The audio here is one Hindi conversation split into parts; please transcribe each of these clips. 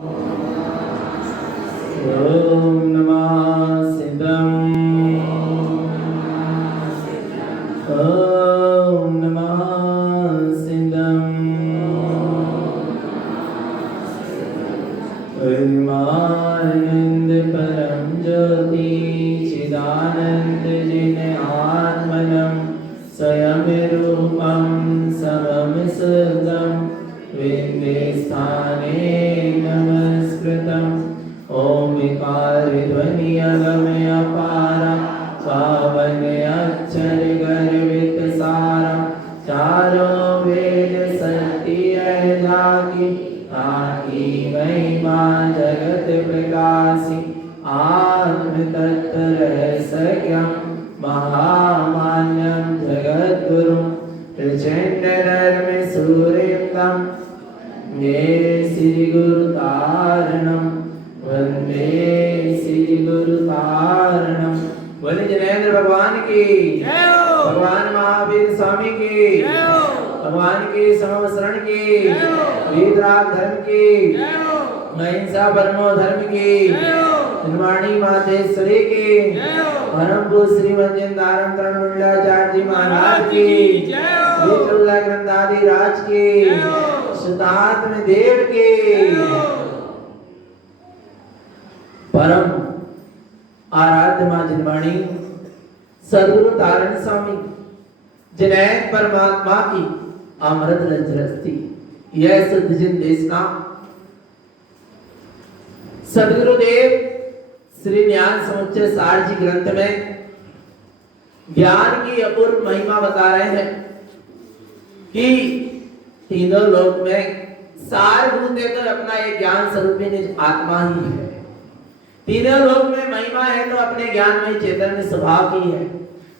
ओम नमः सिद्धम। ओम नमः सिद्धम। परमानंद परम ज्योति चिदानंद जिन आत्मनम स्वयं रूपम समम सुदम विंदे स्थाने नमस्कृतम। ओंकार ध्वनि अगमय अपार पावन अक्षर गर्वित सारा चारों वेद सत्य जागी ताकि महिमा जगत प्रकाशी आत्म तत्व रहस्यम महामान्यम जगत गुरु प्रचंड धर्म सूर्यम मे श्री गुरु तारणम वंदे श्री गुरु तारणम। बोले जनेन्द्र भगवान की जय हो, भगवान महावीर स्वामी की जय हो, भगवान की समवसरण की जय हो, वीतराग धर्म की जय हो, अहिंसा परमो धर्म की जय हो, निर्वाणी मातेश्वरी की जय हो, परम पूज्य श्री मंजिल धारण तरणमंडलाचार्य जी महाराज की जय हो, श्री चौदह ग्रंथादि राज की जय हो, शुद्धात्म देव की जय हो। परम आराध्य मां जिनवाणी सदगुरु तारण स्वामी जिनैन परमात्मा की अमृत रजरस्ती यह शुद्ध जिन देशना सदगुरुदेव श्री ज्ञान समुच्चय सार जी ग्रंथ में ज्ञान की अपूर्व महिमा बता रहे हैं कि तीनों लोक में सारभूत है तो अपना ये ज्ञान स्वरूपी निज आत्मा ही है। तीनों लोक में महिमा है तो अपने ज्ञानमय चैतन्य स्वभाव की है,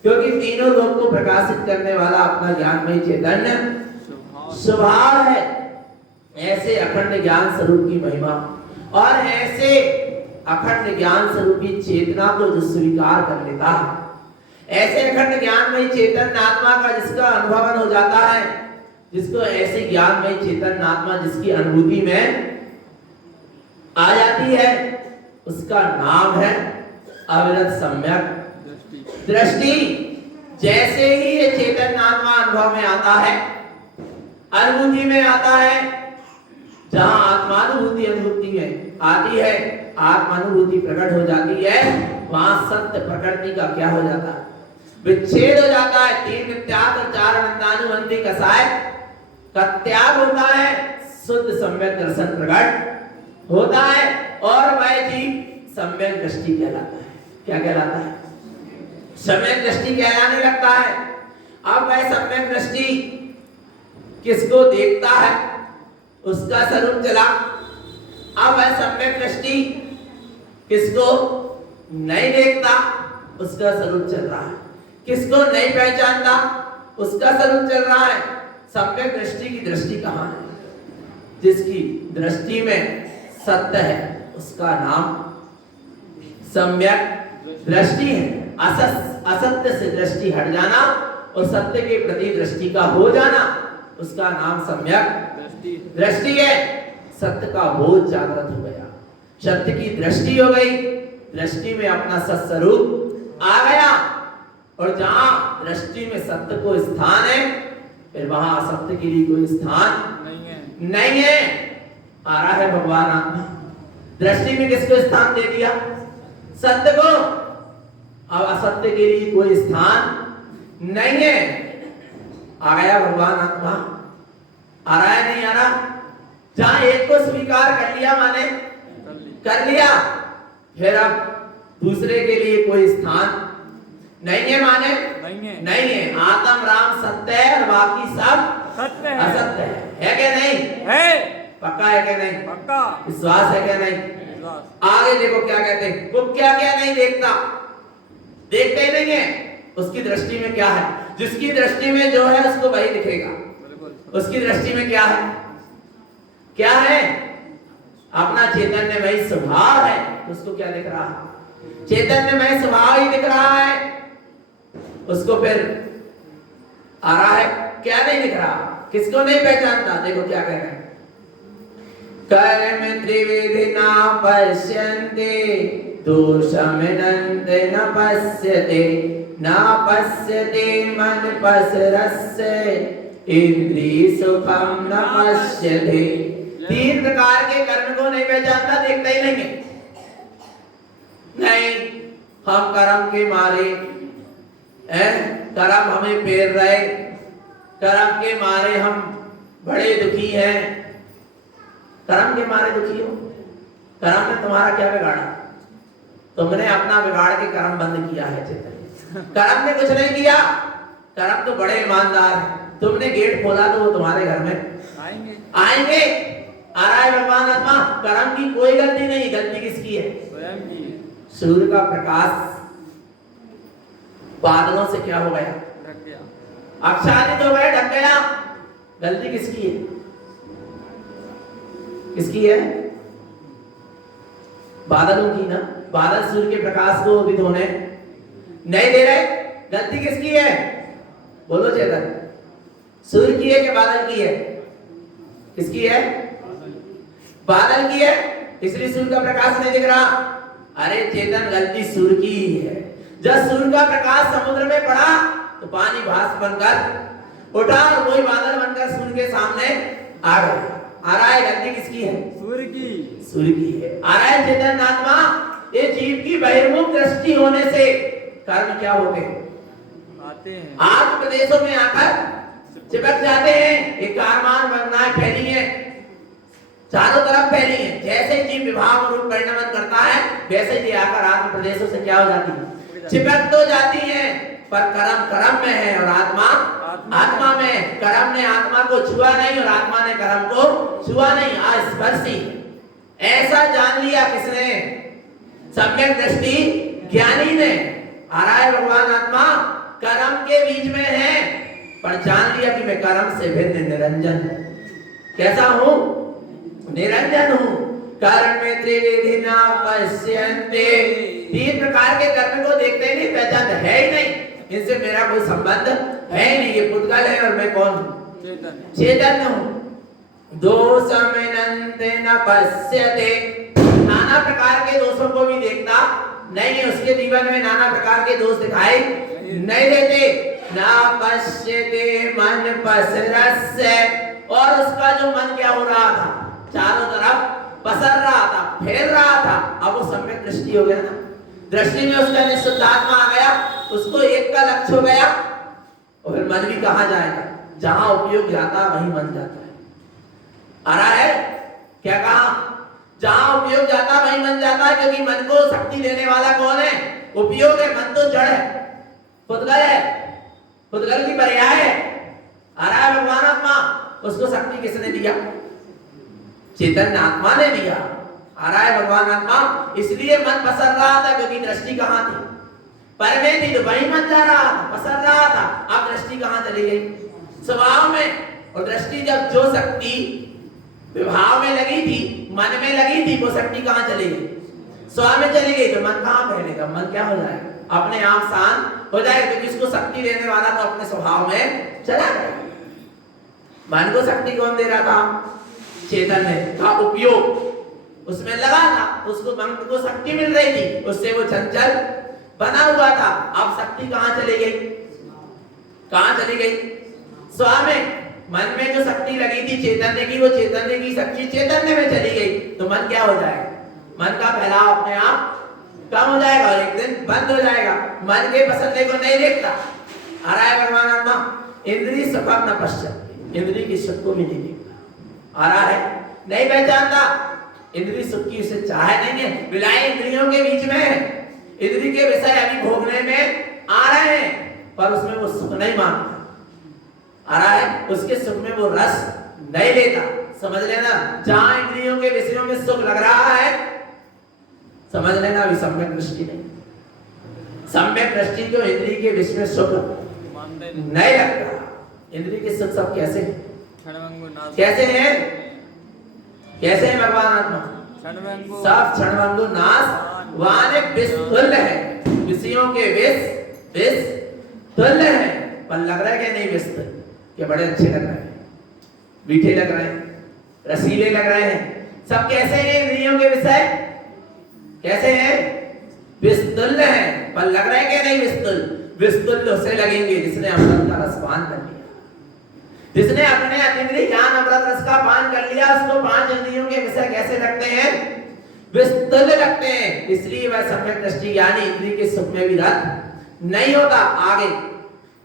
क्योंकि तीनों लोक को प्रकाशित करने वाला अपना ज्ञानमय चैतन्य स्वभाव है। ऐसे अखंड ज्ञान स्वरूप की महिमा और ऐसे अखंड ज्ञान स्वरूपी चेतना को जो स्वीकार कर लेता है, ऐसे अखंड ज्ञानमय चैतन्य आत्मा का जिसका अनुभव हो जाता है, जिसको ऐसे ज्ञानमय चैतन्य आत्मा जिसकी अनुभूति में आ जाती है, उसका नाम है अविरत सम्यक दृष्टि। जैसे ही ये चैतन्य आत्मा अनुभव में आता है, अनुभूति में आता है, जहां आत्मानुभूति अनुभूति में आती है, आत्मानुभूति प्रकट हो जाती है, वहां सत्य प्रकृति का क्या हो जाता है, विच्छेद हो जाता है। तीन त्याग और चार अनंतानुबंधी कसाय का त्याग होता है, शुद्ध सम्यक दर्शन प्रकट होता है और वह जीव सम्यक दृष्टि कहलाता है। क्या कहलाता है? सम्यक दृष्टि कहलाने लगता है। अब वह सम्यक दृष्टि किसको देखता है उसका स्वरूप चला। अब वह सम्यक दृष्टि किसको नहीं देखता उसका स्वरूप चल रहा है, किसको नहीं पहचानता उसका स्वरूप चल रहा है। सम्यक दृष्टि की दृष्टि कहां है? जिसकी दृष्टि में सत्य है उसका नाम सम्यक दृष्टि है। असत्य से दृष्टि हट जाना और सत्य के प्रति दृष्टि का हो जाना, उसका नाम सम्यक दृष्टि है। सत्य का बोध जागृत हो गया, सत्य की दृष्टि हो गई, दृष्टि में अपना सत्स्वरूप आ गया, और जहां दृष्टि में सत्य को स्थान है, फिर वहां असत्य के लिए कोई स्थान नहीं है। आ रहा है भगवान आत्मा दृष्टि में किसको स्थान दे दिया? सत्य को। अब असत्य के लिए कोई स्थान नहीं है। आ गया भगवान आत्मा। आ रहा है नहीं आ रहा? जहां एक को स्वीकार कर लिया माने कर लिया, फिर अब दूसरे के लिए कोई स्थान नहीं है माने नहीं है। आत्म राम सत्य है और बाकी सब असत्य है क्या नहीं है? पक्का है क्या नहीं? पक्का। विश्वास है क्या नहीं? विश्वास। आगे देखो क्या कहते हैं, वो क्या क्या नहीं देखता, देखते ही नहीं है। उसकी दृष्टि में क्या है? जिसकी दृष्टि में जो है उसको वही दिखेगा। उसकी दृष्टि में क्या है? क्या है? अपना चैतन्यमय स्वभाव है, उसको क्या दिख रहा है? चैतन्यमय स्वभाव ही दिख रहा है उसको। फिर आ रहा है क्या नहीं दिख रहा? किसको नहीं पहचानता? देखो क्या कह रहे हैं, कर्म त्रिविधि न पश्यन्ते दोषमिनन्ति न पश्यते न पश्यते मन पसरस्य इंद्रिय सुखम न पश्यते। तीन प्रकार के कर्म को नहीं पहचानता, देखता ही नहीं है। नहीं, हम कर्म के मारे कर्म हमें फेर रहे, कर्म के मारे हम बड़े दुखी हैं। कर्म के मारे दुखी हो? कर्म ने तुम्हारा क्या बिगाड़ा? तुमने अपना बिगाड़ के कर्म बंद किया है चेतन। कर्म ने कुछ नहीं किया, कर्म तो बड़े ईमानदार है। तुमने गेट खोला तो वो तुम्हारे घर में आएंगे। आ रहा है भगवान आत्मा। कर्म की कोई गलती नहीं, गलती किसकी है? स्वयं की। सूर्य का प्रकाश बादलों से क्या हो गया? ढक गया, आच्छादित हो गया, ढक गया। गलती किसकी है? किसकी है? बादलों की ना। बादल सूर्य के प्रकाश को उदित होने नहीं दे रहे। गलती किसकी है? बोलो चेतन। सूर्य की है कि बादल की है? किसकी है? बादल की है, इसलिए सूर्य का प्रकाश नहीं दिख रहा। अरे चेतन, गलती सूर्य की ही है। जब सूर्य का प्रकाश समुद्र में पड़ा तो पानी भास बनकर उठा और वही बादल बनकर सूर्य के सामने आ गया। आ रहा है, गलती किसकी है? सूर्य की। सूर्य की है। आ रहा है चेतन आत्मा। ये जीव की बहिर्मुख दृष्टि होने से कर्म क्या होते हैं? आते हैं। आठ प्रदेशों में आकर चिपक जाते हैं। एक कारमान वरनाएं फैली है, चारों तरफ फैली है। जैसे जीव विभाग रूप परिणमन करता है, वैसे ही आकर आत्म प्रदेशों से क्या हो जाती है? चिपक तो जाती है, पर कर्म कर्म में है और आत्मा आत्मा में। कर्म ने आत्मा को छुआ नहीं और आत्मा ने कर्म को छुआ नहीं। अस्पर्शी ऐसा जान लिया किसने? सम्यक दृष्टि ज्ञानी ने। आ रहा है भगवान आत्मा कर्म के बीच में है, पर जान लिया कि मैं कर्म से भिन्न निरंजन हूं। कैसा हूं? निरंजन हूं। कर्म त्रिविधि न पश्यन्ते। तीन प्रकार के कर्म को देखते ही नहीं, पहचानते है ही नहीं। इनसे मेरा कोई संबंध है ही नहीं। ये पुद्गल है और मैं कौन हूं? चेतन हूं। दोषमिनन्ति न पश्यते। नाना प्रकार के दोषों को भी देखता नहीं है। उसके जीवन में नाना प्रकार के दोष दिखाई नहीं देते। न पश्यते मन पसरस्य। और उसका जो मन क्या हो रहा था? चारों तरफ पसर रहा था, फैल रहा था। अब वो सम्यक दृष्टि हो गया ना। दृष्टि में उसका निःशुद्धात्मा आ गया, उसको एक का लक्ष्य हो गया। और फिर मन भी कहां जाएगा? जहां उपयोग जाता वहीं मन जाता है। आ रहा है? क्या कहा? जहां उपयोग जाता वहीं मन जाता है, क्योंकि मन को शक्ति देने वाला कौन है? उपयोग है। मन तो जड़ है, पुद्गल है, पुद्गल की पर्याय है। आ रहा है भगवान आत्मा। उसको शक्ति किसने दिया? चेतन आत्मा ने दिया। आ रहा है भगवान आत्मा। इसलिए मन पसर रहा था, क्योंकि दृष्टि कहां थी? पर में थी, तो वहीं मन जा रहा था, पसर रहा था। अब दृष्टि कहां चली गई? स्वभाव में। और दृष्टि जब जो शक्ति विभाव में लगी थी, मन में लगी थी, वो शक्ति कहां चली गई? स्वभाव में चली गई। तो मन कहां फैलेगा? मन क्या हो जाएगा? अपने आप शांत हो जाएगा, क्योंकि इसको शक्ति देने वाला तो अपने स्वभाव में चला गया। मन को शक्ति कौन दे रहा था? चेतन ने। का उपयोग उसमें लगा था, उसको मन को शक्ति मिल रही थी, उससे वो चंचल बना हुआ था। अब शक्ति कहां चली गई? कहां चली गई? स्वामी। मन में जो शक्ति लगी थी चैतन्य की, वो चैतन्य की शक्ति चैतन्य में चली गई, तो मन क्या हो जाएगा? मन का फैलाव अपने आप कम हो जाएगा और एक दिन बंद हो जाएगा। मन के पसंदे को नहीं देखता। आ रहा है भगवान आत्मा। इंद्रिय सुखम न पश्यति। इंद्रिय की सुख को भी नहीं देखता। आ रहा है? नहीं पहचानता। इंद्रिय सुख की उसे चाह नहीं है। विलाय इंद्रियों के बीच में इंद्रिय के विषय अभी भोगने में आ रहे हैं, पर उसमें वो सुख नहीं मानता। आ रहा है? उसके सुख में वो रस नहीं लेता। समझ लेना, जहां इंद्रियों के विषयों में सुख लग रहा है, समझ लेना अभी सम्यक दृष्टि नहीं। सम्यक दृष्टि को इंद्रिय के विषय में सुख नहीं लगता। इंद्रिय के सुख सब कैसे हैं? कैसे हैं? कैसे हैं भगवान आत्मा? सब क्षणभंगु नाश वाने विस्तुल्य है। विषयों के विष तुल्य है, पर लग रहा है कि नहीं विस्तुल्य? कि बड़े अच्छे लग रहे हैं, मीठे लग रहे हैं, रसीले लग रहे हैं, सब कैसे हैं इंद्रियों के विषय? कैसे हैं? विस्तुल्य हैं। पर लग रहा है कि नहीं विस्तुल्य? विस्तुल्य उसे लगेंगे जिसने अमृत का रस पान कर लिया, जिसने अपने अतीन्द्रिय ज्ञान अमृत रस का पान कर लिया। उसको पांच इंद्रियों के विषय कैसे लगते हैं? विस्तुल्य लगते हैं। इसलिए वह सम्यक दृष्टि ज्ञानी इंद्रिय के सुख में भी रत नहीं होता। आगे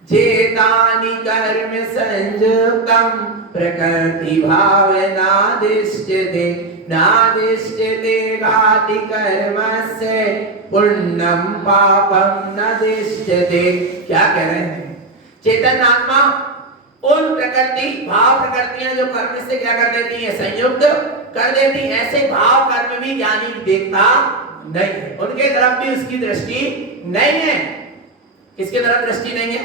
चेतानि कर्म संयुक्तम प्रकृति भावनादिश्यते नादिश्यते घाति कर्मस्य पुण्यम पापम न दिश्यते। क्या कह रहे हैं? चेतन आत्मा उन प्रकृति भाव प्रकृतियां जो कर्म से क्या कर देती हैं? संयुक्त कर देती। ऐसे भाव कर्म भी ज्ञानी देखता नहीं है, उनके तरफ भी उसकी दृष्टि नहीं है। किसके तरफ दृष्टि नहीं है?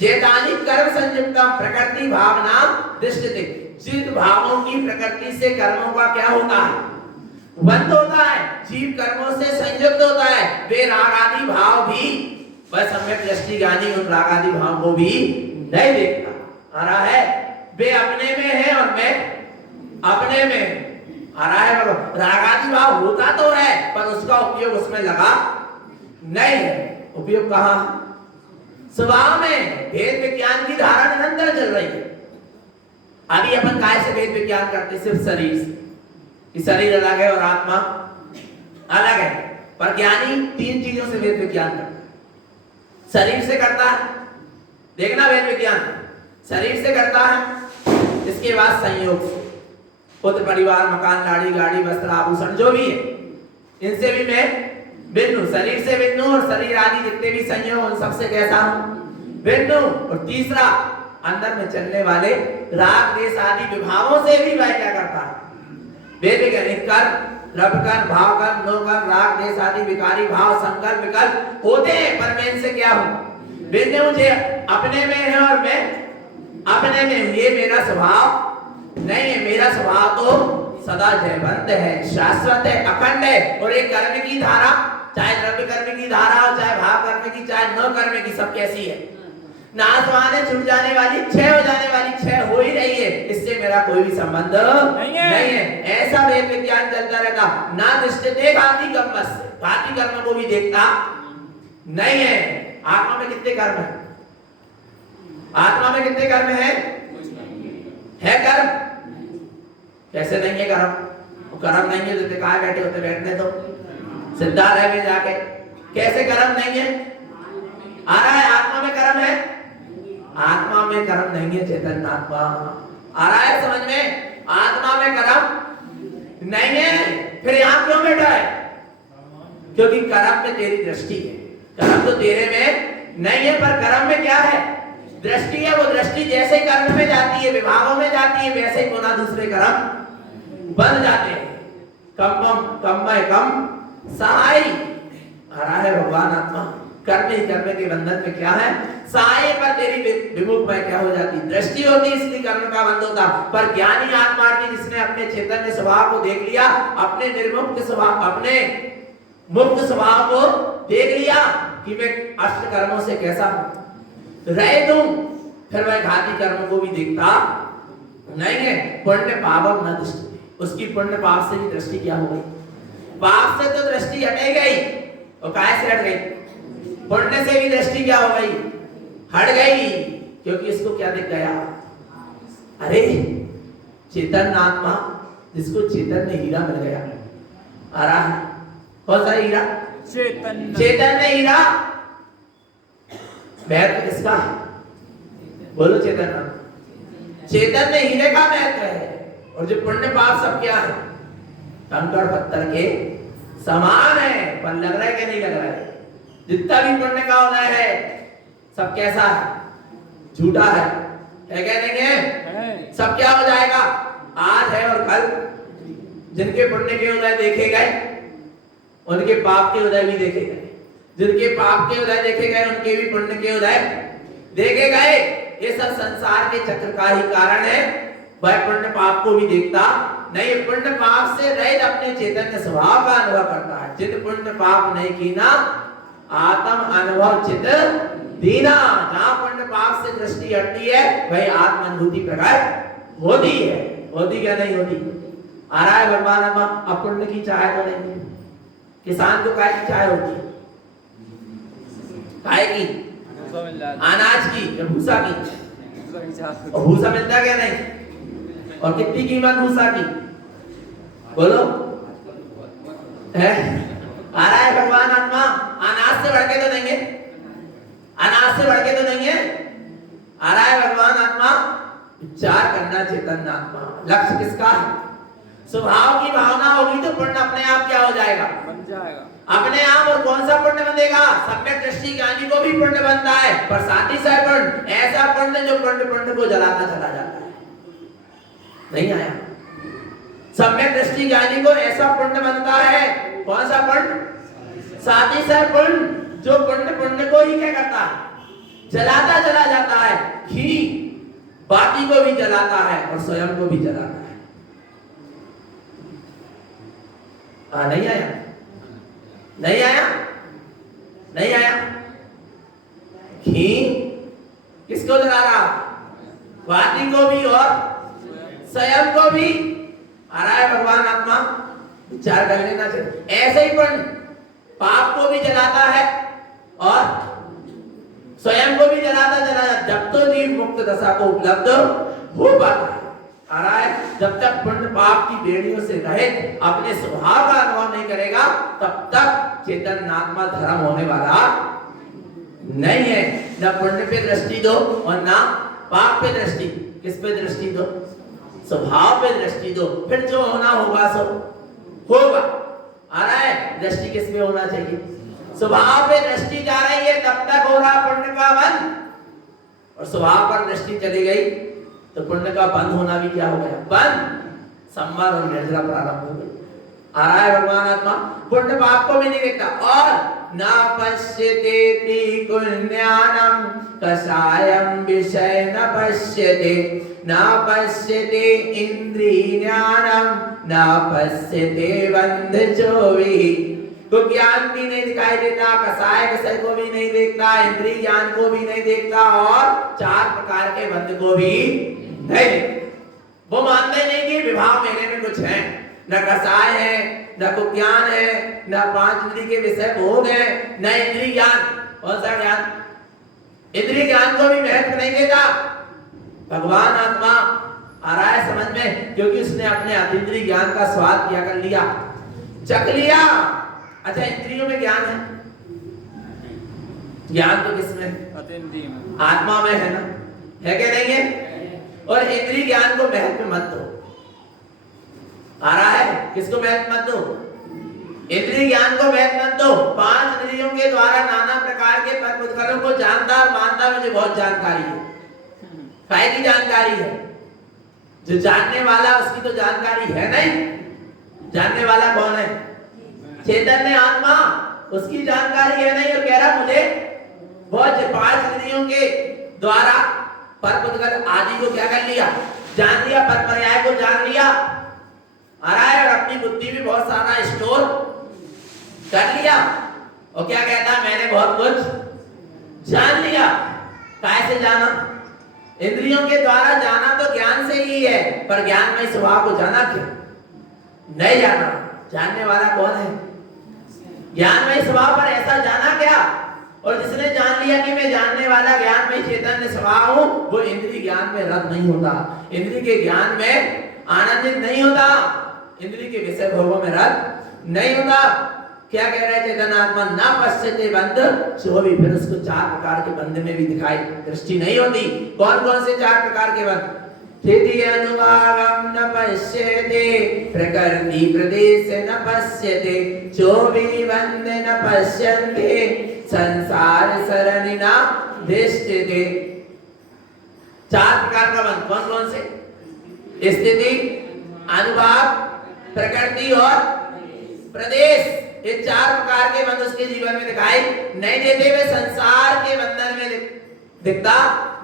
चेतानि कर्म संयुक्तम प्रकृति भावना दृश्यते। जिन भावों की प्रकृति से कर्मों का क्या होता है? बंध होता है। जीव कर्मों से संयुक्त होता है। वे राग आदि भाव भी, वह सम्यक दृष्टि ज्ञानी उन राग आदि भाव को भी नहीं देखता। आ रहा है? वे अपने में है और मैं अपने में। आ रहा है? राग आदि भाव होता तो है पर उसका उपयोग उसमें लगा नहीं है। उपयोग कहाँ? स्वभाव में। भेद विज्ञान की धारा निरंतर चल रही है। अभी अपन काय से भेद विज्ञान करते? सिर्फ शरीर से, कि शरीर अलग है और आत्मा अलग है। पर ज्ञानी तीन चीजों से भेद विज्ञान करता है। शरीर से करता है, देखना भेद विज्ञान शरीर से करता है। इसके बाद संयोग से, पुत्र परिवार मकान लाड़ी गाड़ी वस्त्र आभूषण जो भी है इनसे भी मैं भिन्न, शरीर से भिन्न और शरीर आदि जितने भी संयोग उन सबसे कैसा हूं? भिन्न। और तीसरा अंदर में चलने वाले राग देश आदि विभावों से भी वह क्या करता है? भेद विज्ञान। कर रब कर भाव कर नो कर राग देश आदि विकारी भाव संकल्प विकल्प होते हैं पर मैं इनसे क्या हूं? भिन्न। मुझे अपने में है और मैं अपने में। ये मेरा स्वभाव नहीं है। मेरा स्वभाव तो सदा जयवंत है, शाश्वत है, अखंड है। और एक कर्म की धारा, चाहे द्रव्य कर्म की धारा हो, चाहे भाव कर्म की, चाहे न कर्म की, सब कैसी है? नाशवान है, छूट जाने वाली, क्षय हो जाने वाली, क्षय हो ही रही है। इससे मेरा कोई भी संबंध नहीं है। ऐसा वेद विज्ञान चलता रहता। ना दृष्टि घाती कर्म से, घाती कर्म को भी देखता नहीं है। आत्मा में कितने कर्म है? आत्मा में कितने कर्म है? कर्म? कैसे नहीं है कर्म? वो कर्म नहीं है तो कहाँ बैठे होते? बैठने तो सिद्धालय में जाके। कैसे कर्म नहीं है? आ रहा है? आत्मा में कर्म है? आत्मा में कर्म नहीं है। चेतन आत्मा। आ रहा है समझ में? आत्मा में कर्म नहीं है। फिर यहां क्यों बैठा है? क्योंकि कर्म में तेरी दृष्टि है। कर्म तो तेरे में नहीं है पर कर्म में क्या है? दृष्टि है। वो दृष्टि जैसे कर्म में जाती है, विभागों में जाती है, वैसे ही पुनः दूसरे कर्म बन जाते हैं। कम सहाय। आ रहा है भगवान आत्मा कर्म ही कर्म के बंधन में क्या है? सहाय पर तेरी विमुख में क्या हो जाती? दृष्टि होती, इसलिए कर्म का बंध होता। पर ज्ञानी आत्मा की जिसने अपने चैतन्य स्वभाव को देख लिया, अपने निर्मुक्त स्वभाव, अपने मुक्त स्वभाव को देख लिया कि मैं अष्ट कर्मों से कैसा रह दूं, फिर वह घाती कर्म को भी देखता नहीं है। पुण्य पापम न दृष्टि। उसकी पुण्य पाप से भी दृष्टि क्या हो गई? पाप से तो दृष्टि हटे गई और काय से हट गई? पुण्य से भी दृष्टि क्या हो गई? हट गई। क्योंकि इसको क्या दिख गया? अरे चेतन आत्मा, जिसको चेतन ने हीरा मिल गया। आ रहा है? कौन सा हीरा? चेतन ने हीरा। महत्व किसका है? बोलो चेतन। चेतन में हीरे का महत्व है। और जो पुण्य पाप सब क्या है? कंकड़ पत्थर के समान है। पर लग रहा है कि नहीं लग रहा है? जितना भी पुण्य का उदय है सब कैसा है? झूठा है क्या? नहीं है। सब क्या हो जाएगा? आज है और कल। जिनके पुण्य के उदय देखे गए उनके पाप के उदय भी देखे गए। जिनके पाप के उदय देखे गए उनके भी पुण्य के उदय देखे गए। ये सब संसार के चक्र का ही कारण है। वह पुण्य पाप को भी देखता नहीं। पुण्य पाप से रहित अपने चैतन्य स्वभाव का अनुभव करता है। जित पुण्य पाप नहीं कीना आत्म अनुभव चित दीना। जहां पुण्य पाप से दृष्टि हटती है वही आत्म अनुभूति प्रकट होती है। होती क्या नहीं होती? आ रहा है भगवान आत्मा। अब पुण्य की चाय तो नहीं है। किसान को काय की चाय होती है? काय की? अनाज की या भूसा की? और भूसा मिलता क्या नहीं? और कितनी कीमत भूसा की? बोलो है? आ रहा है भगवान आत्मा। अनाज से बढ़ के तो नहीं है, अनाज से बढ़ के तो नहीं है। आ रहा है भगवान आत्मा। विचार करना चेतन आत्मा। लक्ष्य किसका है? स्वभाव की भावना होगी तो पुण्य अपने आप क्या हो जाएगा? बन जाएगा अपने आप। और कौन सा पुण्य बनेगा? सम्यक दृष्टि ज्ञानी को भी पुण्य बनता है, पर साथ ही साथ पुण्य ऐसा पुण्य जो पुण्य को जलाता चला जाता है। नहीं आया? सम्यक दृष्टि ज्ञानी को ऐसा पुण्य बनता है। कौन सा पुण्य? साथ ही साथ पुण्य जो पुण्य को ही क्या करता है? जलाता चला जाता है। घी बाती को भी जलाता है और स्वयं को भी जलाता है। नहीं आया? नहीं आया? नहीं आया? घी किसको जला रहा? बाती को भी और स्वयं को भी। आ रहा है भगवान आत्मा। विचार कर लेना चाहिए। ऐसे ही पुण्य पाप को भी जलाता है और स्वयं को भी जलाता चला जाता, जब तो जीव मुक्त दशा को उपलब्ध हो पाता है। आ रहा है? जब तक पुण्य पाप की बेड़ियों से रहित अपने स्वभाव का अनुभव नहीं करेगा, तब तक चेतन आत्मा धर्म होने वाला नहीं है। न पुण्य पे दृष्टि दो और ना पाप पे दृष्टि। किस पे दृष्टि दो? स्वभाव पे दृष्टि दो, फिर जो होना होगा सो होगा। आ रहा है? दृष्टि किस पे होना चाहिए? स्वभाव पे दृष्टि जा रही है तब तक हो रहा पुण्य का बंद, और स्वभाव पर दृष्टि चली गई तो पुण्य का बंद होना भी क्या हो गया? बंद। संवर और निर्जरा प्रारंभ हो गई। आ रहा है भगवान आत्मा। पुण्य पाप को भी नहीं देखता। और न पश्यते त्रिगुण्यानम कषायम विषय न पश्यते, न पश्यते इंद्रियाणम न पश्यते बंध चोवी। तो ज्ञान भी नहीं दिखाई देता, कसाय विषय को भी नहीं देखता, इंद्रिय ज्ञान को भी नहीं देखता और चार प्रकार के बंध को भी नहीं देखता। वो मानते नहीं कि विभाव मेरे में कुछ है। न कसाय है, न कुछ ज्ञान है, न पांच इंद्रिय के विषय भोग है, न इंद्रिय ज्ञान। कौन सा ज्ञान? इंद्रिय ज्ञान को भी महत्व नहीं देता भगवान आत्मा। आ रहा है समझ में? क्योंकि उसने अपने अतीन्द्रिय ज्ञान का स्वाद क्या कर लिया? चख लिया। अच्छा, इंद्रियों में ज्ञान है? ज्ञान तो किसमें? अतीन्द्रिय में, आत्मा में है ना? है क्या नहीं है? और इंद्रिय ज्ञान को महत्व मत दो। आ रहा है? किसको महत्व मत दो? इंद्रिय ज्ञान को महत्व मत दो। पांच इंद्रियों के द्वारा नाना प्रकार के पदार्थों को जानता और मानता, मुझे बहुत जानकारी है। काय की जानकारी है? जो जानने वाला उसकी तो जानकारी है नहीं। जानने वाला कौन है? चैतन्य आत्मा। उसकी जानकारी है नहीं और कह रहा मुझे बहुत पांच इंद्रियों के द्वारा परपदगत आदि को क्या कर लिया? जान लिया, पद पर्याय को जान लिया। आ रहा है? और अपनी बुद्धि भी बहुत सारा स्टोर कर लिया और क्या कहता? मैंने बहुत कुछ जान लिया। कैसे जाना? इंद्रियों के द्वारा जाना तो ज्ञान से ही है, पर ज्ञानमय स्वभाव को जाना क्यों? नहीं जाना। जानने वाला कौन है? ज्ञानमय स्वभाव पर ऐसा जाना क्या? और जिसने जान लिया कि मैं जानने वाला ज्ञानमय चैतन्य स्वभाव हूं, वो इंद्रिय ज्ञान में रत नहीं होता, इंद्रिय के ज्ञान में आनंदित नहीं होता, इंद्रिय के विषय भोगों में रत नहीं होता। क्या कह रहे चेतन आत्मा? ना पश्यते बंध चोवी। फिर उसको चार प्रकार के बंध में भी दिखाई दृष्टि नहीं होती। कौन कौन से चार प्रकार के बंध? स्थिति अनुभागम न पश्यते, प्रकृति प्रदेश न पश्यते, चोवी बंध न पश्यन्ते, संसार सरणी न दृश्यते। चार प्रकार का बंध कौन कौन से? स्थिति, अनुभाग, प्रकृति और प्रदेश। ये चार प्रकार के बंध उसके जीवन में दिखाई नहीं देते। वे संसार के बंधन में दिखता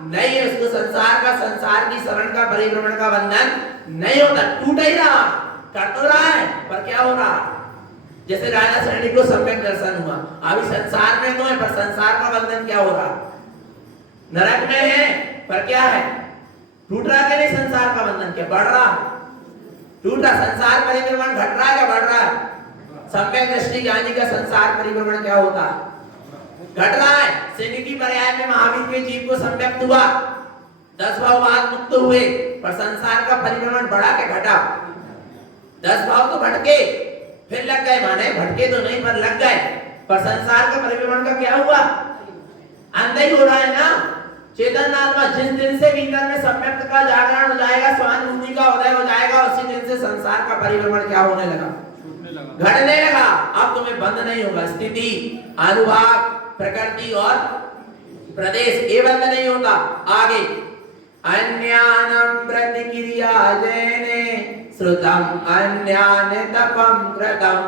नहीं है। उसको संसार का, संसार की शरण का, परिभ्रमण का बंधन नहीं होता। टूट ही रहा, कर तो रहा है, पर क्या हो रहा? जैसे राजा श्रेणी को सम्यक दर्शन हुआ, अभी संसार में तो है, पर संसार का बंधन क्या हो रहा? नरक में है, पर क्या है? टूट रहा कि नहीं? संसार का बंधन क्या बढ़ रहा? टूटा। संसार परिभ्रमण घट रहा है या बढ़ रहा है? सम्यक दृष्टि ज्ञानी का संसार परिभ्रमण क्या होता है? घट रहा है। सिंह की पर्याय में महावीर के जीव को सम्यक्त हुआ, 10 भाव बाद मुक्त हुए, पर संसार का परिभ्रमण बढ़ा के घटा? 10 भाव तो भटके, फिर लग गए, माने भटके तो नहीं पर लग गए, पर संसार का परिभ्रमण का क्या हुआ? अंधा ही हो रहा है ना। चेतन आत्मा जिस दिन से भीतर में सम्यक्त का जागरण हो जाएगा, स्वानुभूति का उदय हो जाएगा, उसी दिन से संसार का परिभ्रमण क्या होने लगा? घटने लगा। अब तुम्हें बंद नहीं होगा। स्थिति, अनुभाग, प्रकृति और प्रदेश ये बंद नहीं होगा। आगे अन्यानम प्रतिक्रिया जैने श्रुतम अन्यान तपम कृतम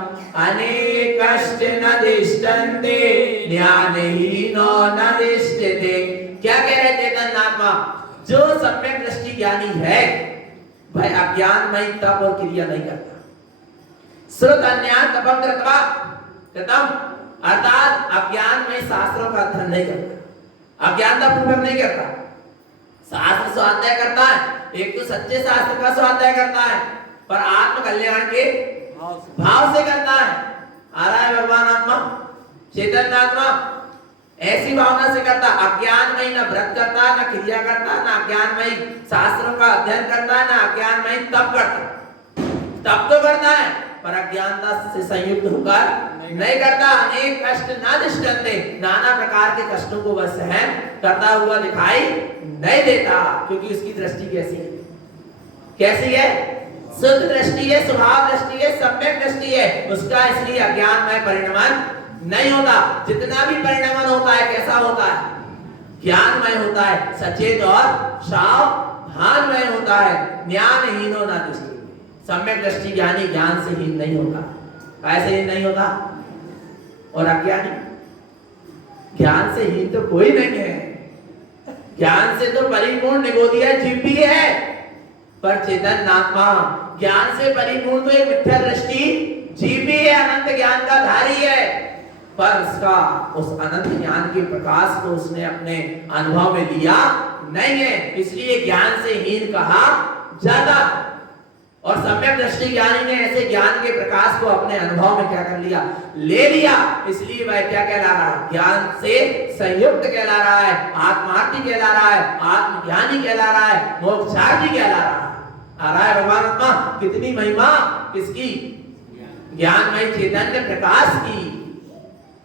अनेकश्च न दिष्टन्ते ज्ञानहीनो न दिष्टते। क्या कह रहे चेतन आत्मा? जो सम्यक दृष्टि ज्ञानी है भाई अज्ञानमय तप और क्रिया नहीं करता। श्रुत अन्यान तपम कृतम अर्थात अज्ञान में शास्त्रों का अध्ययन नहीं करता, अज्ञानता पूर्वक नहीं करता। शास्त्र स्वाध्याय करता है, एक तो सच्चे शास्त्र का स्वाध्याय करता है, पर आत्म कल्याण के भाव से करता है। आ रहा है भगवान आत्मा, चेतन आत्मा ऐसी भावना से करता। अज्ञानमय न व्रत करता, न क्रिया करता, न अज्ञानमय शास्त्रों का अध्ययन करता, न अज्ञानमय तप करता। तप तो करता है पर अज्ञानता से संयुक्त होकर नहीं करता। अनेक कष्ट ना दिष्टन्ते, नाना प्रकार के कष्टों को वह सहन करता हुआ दिखाई नहीं देता, क्योंकि उसकी दृष्टि कैसी है? कैसी है? शुद्ध दृष्टि है, स्वभाव दृष्टि है, सम्यक दृष्टि है। उसका इसलिए अज्ञानमय परिणमन नहीं होता। जितना भी परिणमन होता है कैसा होता है? ज्ञानमय होता है, सचेत और सावधानमय होता है। ज्ञानहीनो न दृष्टि, सम्यक दृष्टि ज्ञानी ज्ञान से हीन नहीं होता। कैसे हीन नहीं होता? और अज्ञानी ज्ञान से हीन तो कोई नहीं है। ज्ञान से तो परिपूर्ण निगोदिया जीव भी है, पर चेतन आत्मा ज्ञान से परिपूर्ण तो एक मिथ्या दृष्टि जीव भी है, अनंत ज्ञान का धारी है, पर उसका उस अनंत ज्ञान के प्रकाश को उसने अपने अनुभव में लिया नहीं है, इसलिए ज्ञान से हीन कहा जाता। और सम्यक दृष्टि ज्ञानी ने ऐसे ज्ञान के प्रकाश को अपने अनुभव में क्या कर लिया? ले लिया। इसलिए वह क्या कहला रहा है? ज्ञान से संयुक्त कहला रहा है, आत्मार्थी कहला रहा है, आत्मज्ञानी कहला रहा है, मोक्षार्थी कहला रहा है। आ रहा है भगवान आत्मा? कितनी महिमा किसकी? ज्ञानमय चैतन्य प्रकाश की,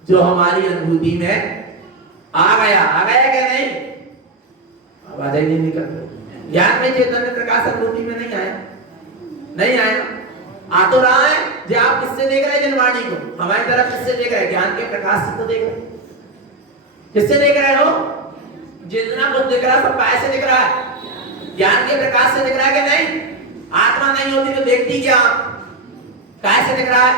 जो हमारी अनुभूति में आ गया क्या नहीं? आवाज नहीं निकल। ज्ञानमय चैतन्य प्रकाश अनुभूति में नहीं आया, नहीं आया। आ तो रहा है। जो आप किससे देख रहे हैं? जनवाणी को हमारी तरफ किससे देख रहे हैं? ज्ञान के प्रकाश से तो देख रहे हैं। किससे देख रहे हो? जितना कुछ दिख रहा है सब काय से दिख रहा है? ज्ञान के प्रकाश से दिख रहा है कि नहीं? आत्मा नहीं होती तो देखती क्या? काय से दिख रहा है?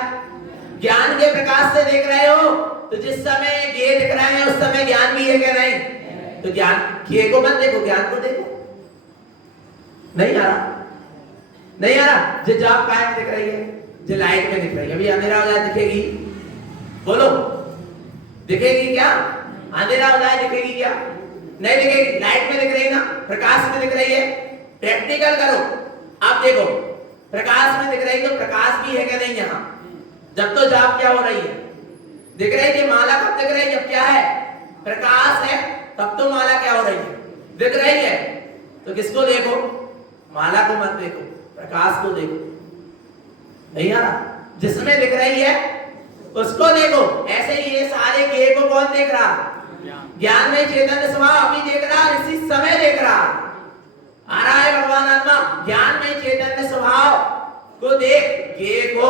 ज्ञान के प्रकाश से देख रहे हो। तो जिस समय ये दिख रहे हैं उस समय ज्ञान भी है क्या नहीं? तो ज्ञान ये को मत देखो, ज्ञान को देखो। नहीं आ रहा, नहीं आ रहा। जो जाप काय में दिख रही है? जो लाइट में दिख रही है। अभी अंधेरा हो जाए दिखेगी? बोलो, दिखेगी क्या? अंधेरा हो जाए दिखेगी क्या? नहीं दिखेगी। लाइट में दिख रही ना, प्रकाश में दिख रही है। प्रैक्टिकल करो, आप देखो प्रकाश में दिख रही तो प्रकाश भी है क्या नहीं? यहाँ जब तो जाप क्या हो रही है? दिख रही थी। माला कब दिख रही है? जब क्या है? प्रकाश है, तब तो माला क्या हो रही है? दिख रही है। तो किसको देखो? माला को मत देखो, प्रकाश को देखो। नहीं आ रहा? जिसमें दिख रही है उसको देखो। ऐसे ही ये सारे गेय को कौन देख रहा? ज्ञान में चेतन स्वभाव अभी देख रहा, इसी समय देख रहा। आ रहा है भगवान आत्मा? ज्ञान में चैतन्य स्वभाव को देख, गेय को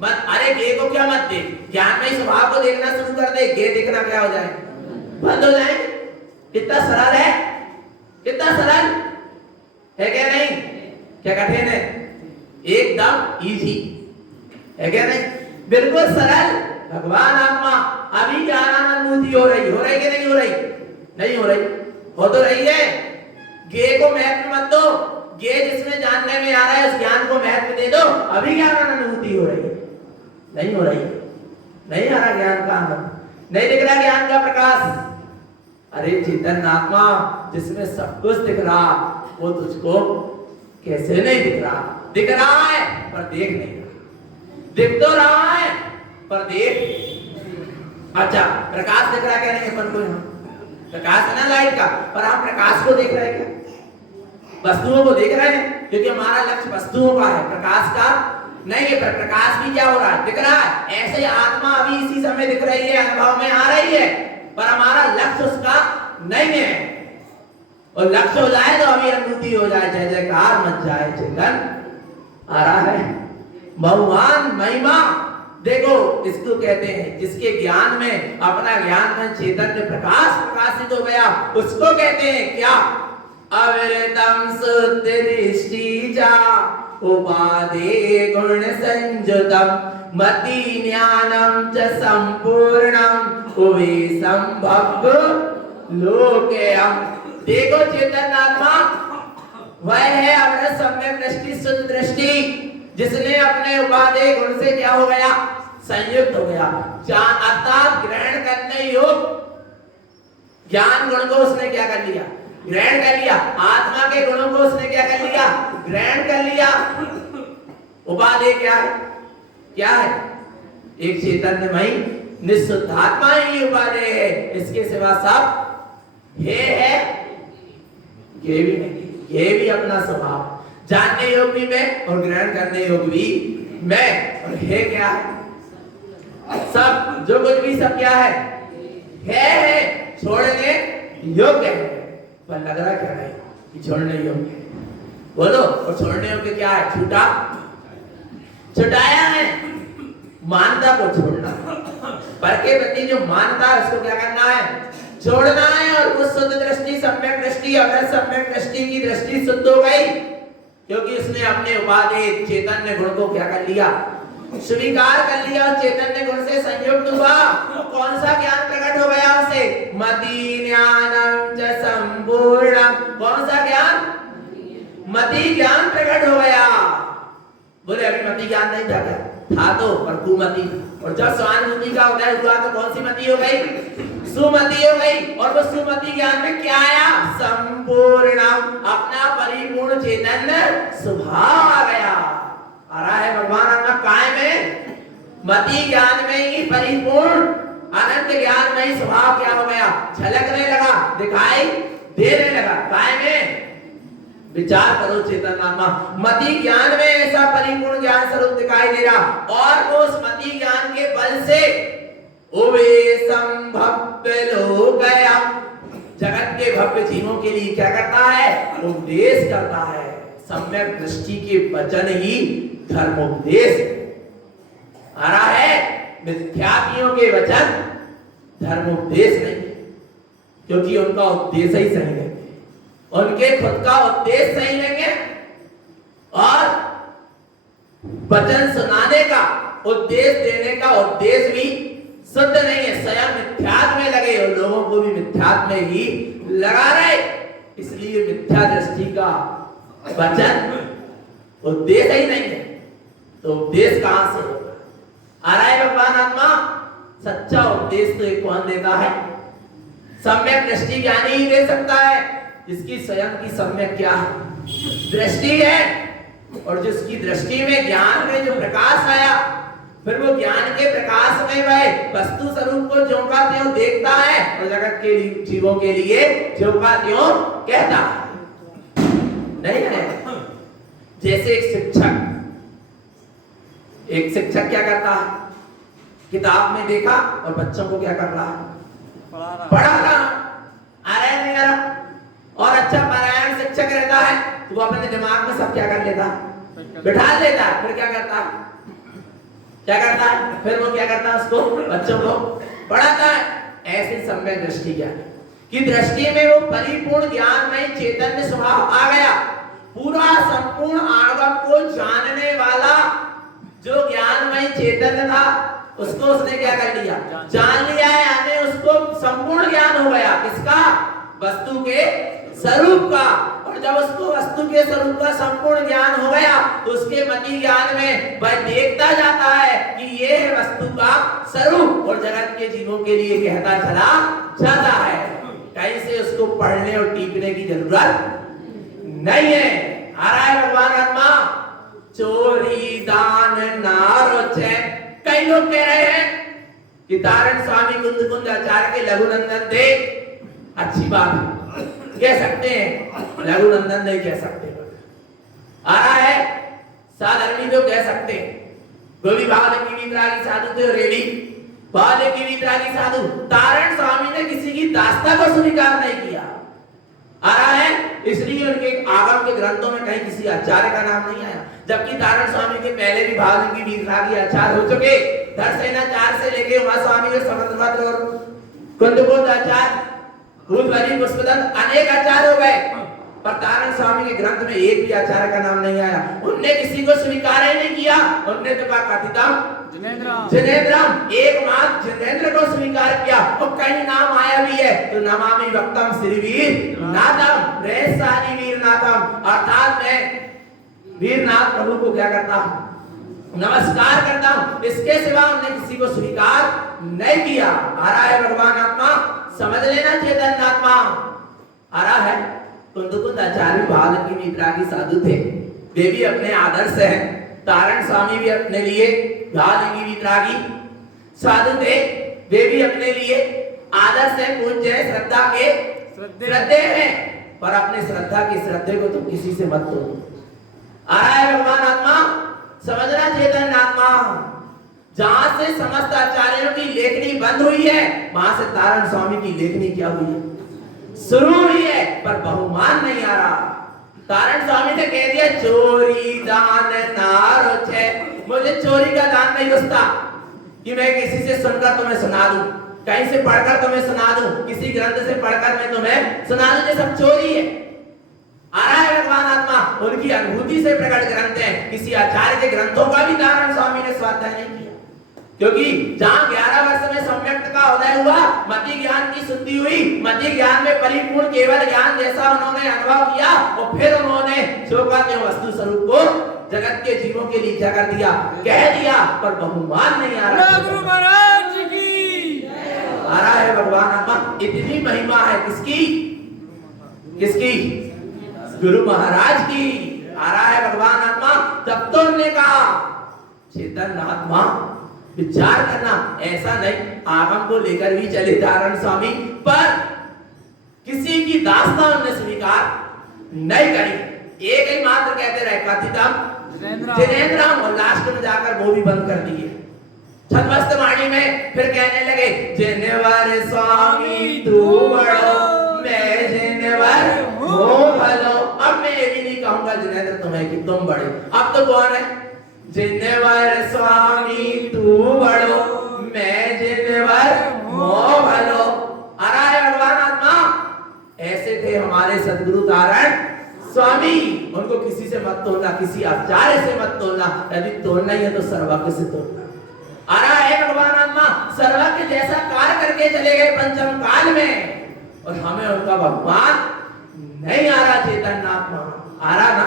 मत। अरे गेय को क्या मत देख, ज्ञान में स्वभाव को देखना शुरू कर दे, गेय देखना क्या हो जाए? बंद हो जाए। कितना सरल है, कितना सरल है क्या नहीं? क्या कठिन है? एकदम इजी है क्या नहीं? बिल्कुल सरल। भगवान आत्मा अभी ज्ञान अनुभूति हो रही कि नहीं हो रही? नहीं हो रही, हो तो रही है। गेय को महत्व मत दो, गेय जिसमें जानने में आ रहा है उस ज्ञान को महत्व दे दो। अभी ज्ञान अनुभूति हो रही है, नहीं हो रही, नहीं आ रहा ज्ञान का आनंद, नहीं दिख रहा ज्ञान का प्रकाश। अरे चेतन आत्मा जिसमें सब कुछ दिख रहा वो तुझको कैसे नहीं दिख रहा? दिख रहा है पर देख नहीं रहा, दिख तो रहा है पर देख। अच्छा, प्रकाश दिख रहा क्या नहीं अपन को? यहाँ प्रकाश है ना लाइट का, पर हम प्रकाश को देख रहे हैं क्या? वस्तुओं को देख रहे हैं, क्योंकि हमारा लक्ष्य वस्तुओं का है, प्रकाश का नहीं है। पर प्रकाश भी क्या हो रहा है? दिख रहा है। ऐसे आत्मा अभी इसी समय दिख रही है, अनुभव में आ रही है, पर हमारा लक्ष्य उसका नहीं है। और लक्ष्य हो जाए तो अभी अनुभूति हो जाए, जय जयकार मच जाए, चेतन आ रहा है। भगवान महिमा देखो, इसको कहते हैं जिसके ज्ञान में, अपना ज्ञान में चैतन्य प्रकाश प्रकाशित हो गया, उसको कहते हैं क्या? अविरतम सुत्ति दृष्टि जा उपादे गुण संयुतम मति ज्ञानम च संपूर्णम उवेशम भग लोकेयम। देखो चेतन आत्मा वह है अपने सम्यक दृष्टि, शुद्ध दृष्टि, जिसने अपने उपादेय गुण से क्या हो गया? संयुक्त हो गया। अर्थात ग्रहण करने योग्य ज्ञान गुण को उसने क्या कर लिया? ग्रहण कर लिया। आत्मा के गुणों को उसने क्या कर लिया? ग्रहण कर लिया। उपादेय क्या है? क्या है? एक चैतन्यमयी निःशुद्ध आत्मा ही उपादेय है, इसके सिवा सब है ये भी नहीं, ये भी अपना स्वभाव, जानने योग्य भी मैं और ग्रहण करने योग्य भी मैं। और है क्या है? सब जो कुछ भी सब क्या है? है छोड़ने योग्य है, पर लग रहा क्या है कि छोड़ने योग्य है? बोलो। और छोड़ने योग्य क्या है? छूटा, छुटाया है। मानता को छोड़ना, पर के प्रति जो मानता है उसको क्या करना है? छोड़ना है। और वो शुद्ध दृष्टि, सम्यक दृष्टि, अगर सम्यक दृष्टि की दृष्टि शुद्ध हो गई, क्योंकि उसने अपने उपादेय चैतन्य गुण को क्या कर लिया? स्वीकार कर लिया और चैतन्य गुण से संयुक्त हुआ। तो कौन सा ज्ञान प्रकट हो गया उसे? मति ज्ञानम च संपूर्णम। कौन सा ज्ञान? मति ज्ञान प्रकट हो गया। बोले अभी मति ज्ञान नहीं था क्या? था तो, पर कुमति। और जब स्वानुभूति का उदय हुआ तो कौन सी मति हो गई? सुमति हो गई। और वो सुमति ज्ञान में क्या आया? संपूर्णम, अपना परिपूर्ण चैतन्य स्वभाव आ गया। आ रहा है भगवान अपना काय में? मति ज्ञान में ही परिपूर्ण अनंत ज्ञान में ही स्वभाव क्या हो गया? झलकने लगा, दिखाई देने लगा। काय में? विचार करो चेतन आत्मा, मति ज्ञान में ऐसा परिपूर्ण ज्ञान स्वरूप दिखाई दे रहा, और वो उस मति ज्ञान के बल से उवेशम भव्य लोकयम, जगत के भव्य जीवों के लिए क्या करता है? उपदेश करता है। सम्यक दृष्टि के वचन ही धर्मोपदेश आ रहा है। मिथ्यात्वियों के वचन धर्मोपदेश नहीं, क्योंकि उनका उद्देश्य ही सही नहीं, उनके खुद का उद्देश्य सही नहीं है, और वचन सुनाने का उपदेश देने का उद्देश्य भी शुद्ध नहीं है। स्वयं मिथ्यात्व में लगे और लोगों को भी मिथ्यात्व में ही लगा रहे, इसलिए मिथ्या दृष्टि का वचन उद्देश्य ही नहीं है। तो उपदेश कहां से होगा? आ रहा है भगवान आत्मा। सच्चा उपदेश तो एक कौन देता है? सम्यक दृष्टि ज्ञानी ही दे सकता है, जिसकी स्वयं की सम्यक क्या है? दृष्टि है। और जिसकी दृष्टि में ज्ञान में जो प्रकाश आया, फिर वो ज्ञान के प्रकाश में वह वस्तु स्वरूप को ज्यों का त्यों देखता है, और जगत के जीवों के लिए ज्यों का त्यों कहता है। नहीं है? जैसे एक शिक्षक क्या करता है? किताब में देखा और बच्चों को क्या कर रहा है? पढ़ा रहा। आ रहा है नहीं आ रहा? और अच्छा परायण शिक्षक रहता है तो वो अपने दिमाग में सब क्या कर लेता है? बिठा लेता है। फिर क्या करता है? फिर वो क्या करता है? उसको बच्चों को पढ़ाता है। ऐसी सम्यक दृष्टि क्या है कि दृष्टि में वो परिपूर्ण ज्ञान में चैतन्य स्वभाव आ गया। पूरा संपूर्ण आगम को जानने वाला जो ज्ञानमय चैतन्य था, उसको उसने क्या कर लिया? जान लिया है। यानी उसको संपूर्ण ज्ञान हो गया। किसका? वस्तु के स्वरूप का। और जब उसको वस्तु के स्वरूप का संपूर्ण ज्ञान हो गया, तो उसके मति ज्ञान में वह देखता जाता है कि ये है वस्तु का स्वरूप, और जगत के जीवों के लिए कहता चला जाता है। कहीं से उसको पढ़ने और टीपने की जरूरत नहीं है। आ रहा है भगवान आत्मा। चोरी दान नारोचे। कई लोग कह रहे हैं कि तारण स्वामी कुंद कुंद आचार्य के लघुनंदन थे, अच्छी बात है, कह सकते हैं, लघुनंदन नहीं कह सकते। आ रहा है साधर्मी तो कह सकते हैं, गोभी भावले की वितरागी साधु थे, रेडी भावले की वितरागी साधु। तारण स्वामी ने किसी की दास्ता को स्वीकार नहीं किया। आ रहा है, इसलिए उनके आगम के ग्रंथों में कहीं किसी आचार्य का नाम नहीं आया, जबकि तारण स्वामी के पहले भी भावले की वितरागी आचार्य हो चुके। धरसेनाचार्य से लेके उमा स्वामी के समंतपत्र और कुंदकुंद आचार्य, भूतबली पुष्पदत्त अनेक आचार्य हो गए, पर तारण स्वामी के ग्रंथ में एक भी आचार्य का नाम नहीं आया। उनने किसी को स्वीकार ही नहीं किया। उनने तो कहा कथितम जिनेन्द्रम, एकमात्र जिनेन्द्र को स्वीकार किया। और कहीं नाम आया भी है तो नमामि भक्तम श्री वीर नाथम रहसानी वीर नाथम, अर्थात मैं वीरनाथ प्रभु को क्या करता हूं, नमस्कार करता हूं। इसके सिवा उन्होंने किसी को स्वीकार नहीं किया। आ रहा है भगवान आत्मा, समझ लेना चेतन आत्मा। आ रहा है कुंदकुंद आचार्य बाल की वितरागी साधु थे, वे भी अपने आदर्श हैं। तारण स्वामी भी अपने लिए बाल की वितरागी साधु थे, वे भी अपने लिए आदर्श हैं, पूज्य हैं, श्रद्धा के श्रद्धे हैं। पर अपने श्रद्धा की श्रद्धे को तुम किसी से मत तोड़ो। आ रहा है भगवान आत्मा, समझना चेतन आत्मा। जहां से समस्त आचार्यों की लेखनी बंद हुई है, वहां से तारण स्वामी की लेखनी क्या हुई है, शुरू हुई है, पर बहुमान नहीं आ रहा। तारण स्वामी ने कह दिया चोरी दान नारोचे। मुझे चोरी का दान नहीं घुसता कि मैं किसी से सुनकर तुम्हें सुना दूं, कहीं से पढ़कर तुम्हें सुना दूं, किसी ग्रंथ से पढ़कर मैं तुम्हें सुना दूं, ये सब चोरी है। आ रहा है भगवान आत्मा, उनकी अनुभूति से प्रकट ग्रंथ है। किसी आचार्य के ग्रंथों का भी तारण स्वामी ने स्वाध्याय नहीं किया, क्योंकि जहां 11 वर्ष में सम्यक्त का उदय हुआ, मति ज्ञान की शुद्धि हुई, मति ज्ञान में परिपूर्ण केवल ज्ञान जैसा उन्होंने अनुभव किया, और फिर उन्होंने शोकात्म वस्तु स्वरूप को जगत के जीवों के लिए क्या कर दिया, कह दिया, पर बहुमान नहीं आ रहा। गुरु महाराज की आ रहा है भगवान आत्मा, इतनी महिमा है किसकी, किसकी, गुरु महाराज की। आ रहा है भगवान आत्मा, तब तो उन्होंने कहा चेतन आत्मा विचार करना, ऐसा नहीं आगम को लेकर भी चले तारण स्वामी, पर किसी की दास्ता उन्होंने स्वीकार नहीं करी। एक ही मात्र कहते रहे कथितम जिनेन्द्रम, और लास्ट में जाकर वो भी बंद कर दिए। छतवस्त वाणी में फिर कहने लगे जिनेवर स्वामी तू बड़ो, मैं जिनेवर हूं भलो। अब मैं ये भी नहीं कहूंगा जिनेन्द्र तुम्हें कि तुम बड़े, अब तो कौन है, जिनेवर स्वामी तू बड़ो, मैं जिनेवर हो भलो। आ रहा है भगवान आत्मा, ऐसे थे हमारे सदगुरु तारण स्वामी। उनको किसी से मत तोड़ना, किसी आचार्य से मत तोड़ना, यदि तोड़ना ही है तो सर्वज्ञ से तोड़ना। आ रहा है भगवान आत्मा, सर्वज्ञ जैसा कार्य करके चले गए पंचम काल में, और हमें उनका भगवान नहीं आ रहा चेतन आत्मा। आ रहा ना,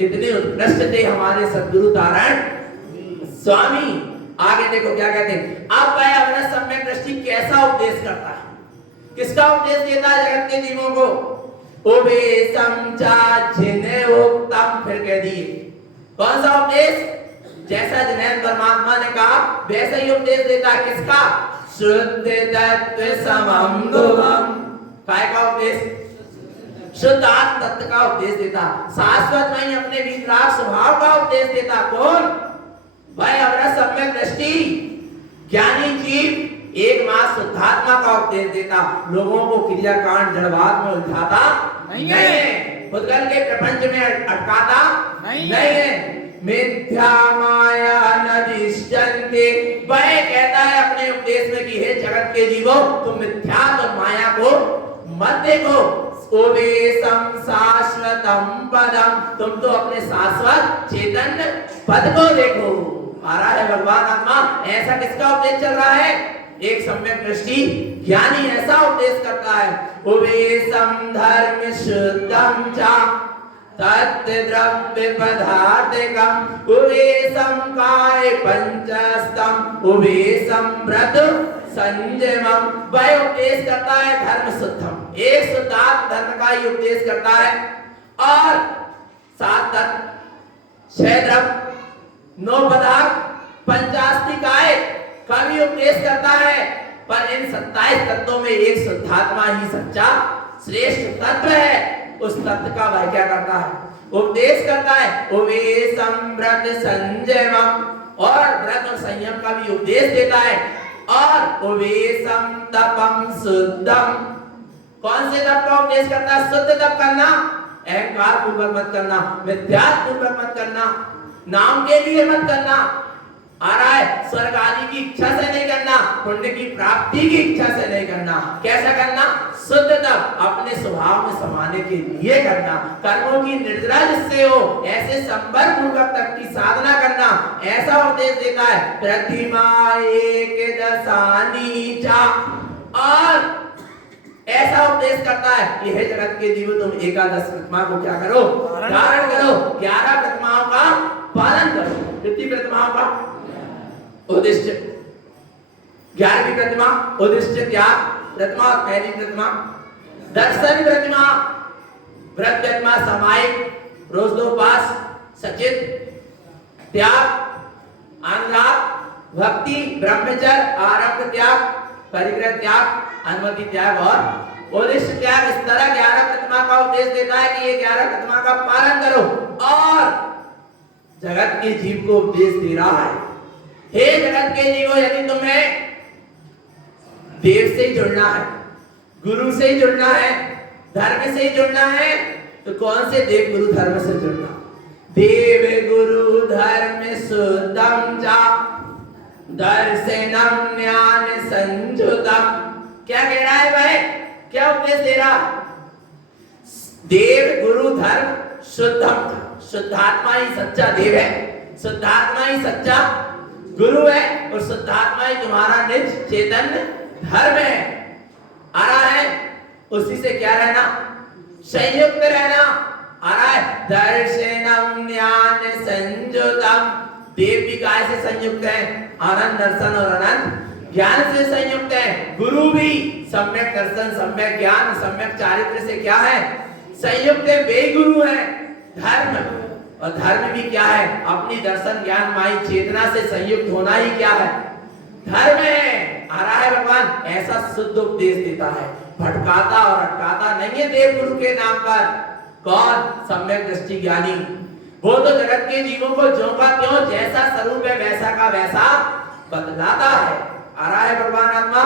इतने उत्कृष्ट थे हमारे सदगुरु तारण स्वामी। आगे देखो क्या कहते हैं, अब वह अपना सम्यक दृष्टि कैसा उपदेश करता है, किसका उपदेश देता है जगत के जीवों को, उपदेशम चा जिने उक्तम, फिर कह दिए कौन सा उपदेश, जैसा जिनेन्द्र परमात्मा ने कहा वैसा ही उपदेश देता है। किसका, शुद्ध तत्व समम ध्रुवम, काय का उपदेश, शुद्ध आत्म तत्व का उपदेश देता, शाश्वत में अपने वितराग स्वभाव का उपदेश देता। कौन, भाई अपना सम्यक दृष्टि ज्ञानी जीव एकमात्र शुद्धात्मा का उपदेश देता। लोगों को क्रियाकांड जड़वाद में उलझाता नहीं है, खुदगल के प्रपंच में अटकाता नहीं है। मिथ्या माया नदिश्चन्ते, वह कहता है अपने उपदेश में कि हे जगत के जीवों, तुम मिथ्या और माया को मत देखो, उपदेशम शाश्वतम पदम, तुम तो अपने शाश्वत चेतन पद को देखो। आ रहा है भगवान आत्मा, ऐसा किसका उपदेश चल रहा है, एक सम्यक दृष्टि ज्ञानी ऐसा उपदेश करता है। उपदेशम धर्म शुद्धम चा तत् द्रव्य पदार्थकम, उपदेशम काय पंचस्तम, उपदेशम व्रत संयमम, वह उपदेश करता है धर्म शुद्धम, एक शुद्धात्म धर्म का ही उपदेश करता है, और सात तत्व, छह द्रव्य, नौ पदार्थ पंचास्तिकाय का भी उपदेश करता है, पर इन 27 तत्वों में एक शुद्धात्मा ही सच्चा श्रेष्ठ तत्व है। उस तत्व का वह क्या करता है? उपदेश करता है। उपवेशम व्रत संयमम, और व्रत और संयम का भी उपदेश देता है। और उपवेशम तपम शुद्धम, कौन से तप का उपदेश करता है? शुद्ध तप करना, अहंकार पूर्वक मत करना, मिथ्यात्व पूर्वक मत करना, नाम के लिए मत करना, आ रहा है स्वर्ग आदि की इच्छा से नहीं करना, पुण्य की प्राप्ति की इच्छा से नहीं करना। कैसा करना? शुद्ध तप, अपने स्वभाव में समाने के लिए करना, कर्मों की निर्जरा जिससे हो ऐसे संबर पूर्वक तप की साधना करना, ऐसा उपदेश देता है। प्रतिमा एक दशानी चा, और ऐसा उपदेश करता है कि हे जगत के जीवो तुम एकादश प्रतिमा को क्या करो? धारण करो, 11 प्रतिमाओं का पालन करो। कितनी प्रतिमाओं का? उद्दिष्ट 11वीं प्रतिमा उद्दिष्ट त्याग प्रतिमा, और पहली प्रतिमा दर्शन प्रतिमा, व्रत प्रतिमा सामायिक रोज दो उपास, सचित त्याग, अनुराग, भक्ति, ब्रह्मचर्य, आरब्ध त्याग, परिग्रह त्याग, अनुमति त्याग और उद्दिष्ट त्याग। इस तरह 11 प्रतिमा का उपदेश देता है कि ये 11 प्रतिमा का पालन करो, और जगत के जीव को उपदेश दे रहा है। हे जगत के जीवो, यदि तुम्हें देव से ही जुड़ना है, गुरु से ही जुड़ना है, धर्म से ही जुड़ना है, तो कौन से देव गुरु धर्म से जुड़ना? देव गुरु धर्म शुद्धम चा दर्शनम ज्ञान संयुतम। क्या कह रहा है भाई? क्या उपदेश दे रहा? देव गुरु धर्म शुद्धम, शुद्धात्मा ही सच्चा देव है, शुद्धात्मा ही सच्चा गुरु है, और शुद्धात्मा ही तुम्हारा निज चैतन्य धर्म है। आ रहा है उसी से क्या रहना? संयुक्त रहना। आ रहा है दर्शनम ज्ञान संयुतम, देव भी काय से संयुक्त है? आनंद दर्शन और अनंत ज्ञान से संयुक्त है। गुरु भी सम्यक दर्शन, सम्यक ज्ञान, सम्यक चारित्र से क्या है? संयुक्त है, वे गुरु है। धर्म, और धर्म भी क्या है? अपनी दर्शन ज्ञान माई चेतना से संयुक्त होना ही क्या है? धर्म है। आ रहा है भगवान ऐसा शुद्ध उपदेश देता है, भटकाता और अटकाता नहीं है देव गुरु के नाम पर। कौन? सम्यक दृष्टि ज्ञानी। वो तो जगत के जीवों को ज्यों का त्यों, जैसा स्वरूप है वैसा का वैसा बतलाता है। आ रहा है भगवान आत्मा।